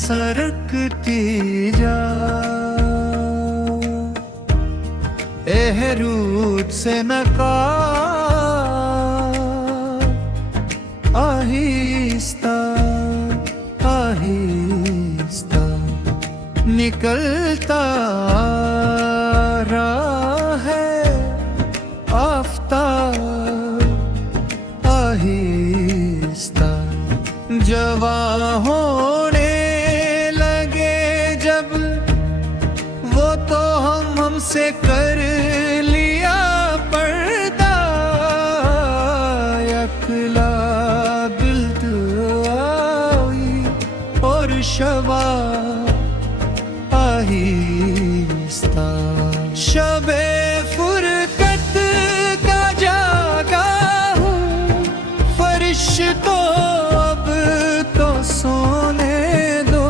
सरकती जा रूट से नकार, आहिस्ता आहिस्ता निकलता रहा है आफ़ताब, आहिस्ता जवां होने लगे जब वो तो हमसे कर लिया पर्दा, यकला दिल आई और शबा आहिस्ता, शबे फुरकत का जागा हूँ, फरिश्तों अब तो सोने दो,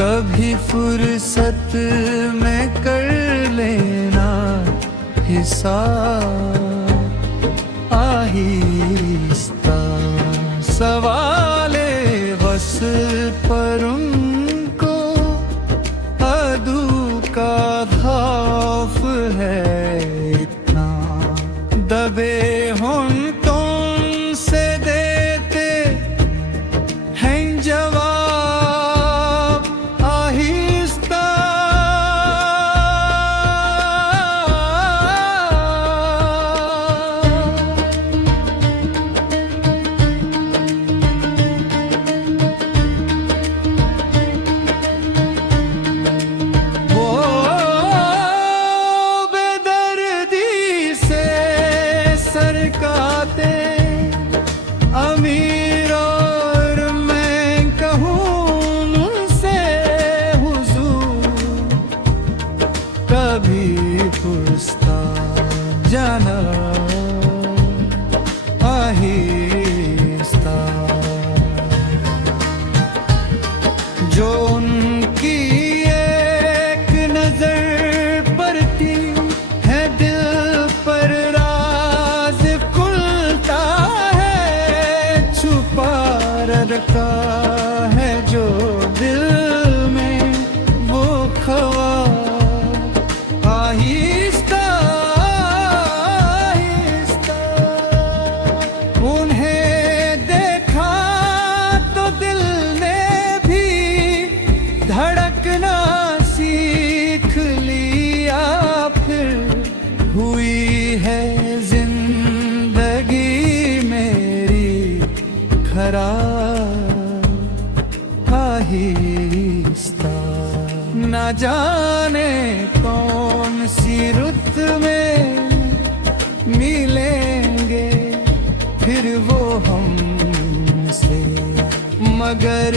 कभी फुर्सत में कर लेना हिसाब, आहिस्ता सवाले बस पर उनको अदू का खौफ है इतना, दबे होंठों से देते हैं जवाब, आहिस्ता अमीर और मैं कहूँ उनसे हुजूर, कभी पुछता जाना आहिस्ता, जो उनकी एक नजर पड़ती है दिल पर राज खुलता रखा है जो दिल में वो ख्वाब, आहिस्ता आहिस्ता उन्हें देखा तो दिल ने भी धड़कना सीख लिया, फिर हुई है जिंदगी मेरी खराब, आहिस्ता न जाने कौन सी रुत में मिलेंगे फिर वो हमसे, मगर